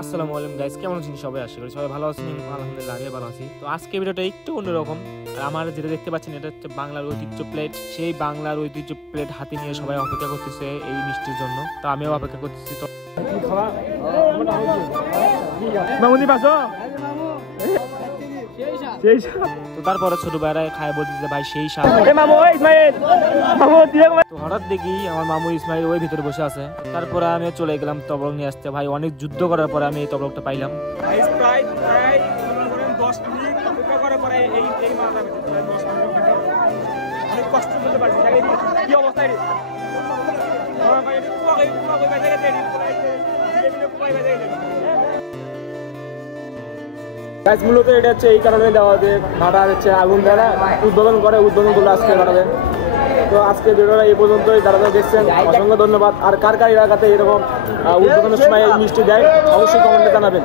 আসসালামু আলাইকুম গাইস, কেমন আছেন সবাই? আশা করি সবাই ভালো আছেন। আলহামদুলিল্লাহ আমি ভালো আছি। তো আজকে ভিডিওটা একটু অন্যরকম। আর আমার যেটা দেখতে পাচ্ছেন এটা হচ্ছে বাংলার ঐতিহ্য প্লেট। সেই বাংলার ঐতিহ্য প্লেট হাতে নিয়ে সবাই অপেক্ষা করতেছে এই মিষ্টির জন্য। তো আমিও অপেক্ষা করতেছি। তো মামুনি বাসো তো তারপরে ছোট ভাইরা খায় বলতেছে ভাই সেই সাপ। তো হঠাৎ দেখি আমার মামু ইসমাইল ওই ভিতরে বসে আছে। তারপরে আমি চলে গেলাম তবলক নিয়ে আসতে। ভাই অনেক যুদ্ধ করার পরে আমি এই তবলকটা পাইলাম। মূলত এটা হচ্ছে এই কারণে দেওয়া যে ভাটা হচ্ছে আগুন দ্বারা উদ্বোধন করলো আজকে ভাটাতে। তো আজকে ভিডিওটা এই পর্যন্তই। যারা দেখছেন অসংখ্য ধন্যবাদ। আর কার কার এলাকাতে এরকম উদ্বোধনের সময় মিষ্টি দেয় অবশ্যই কমেন্টে জানাবেন।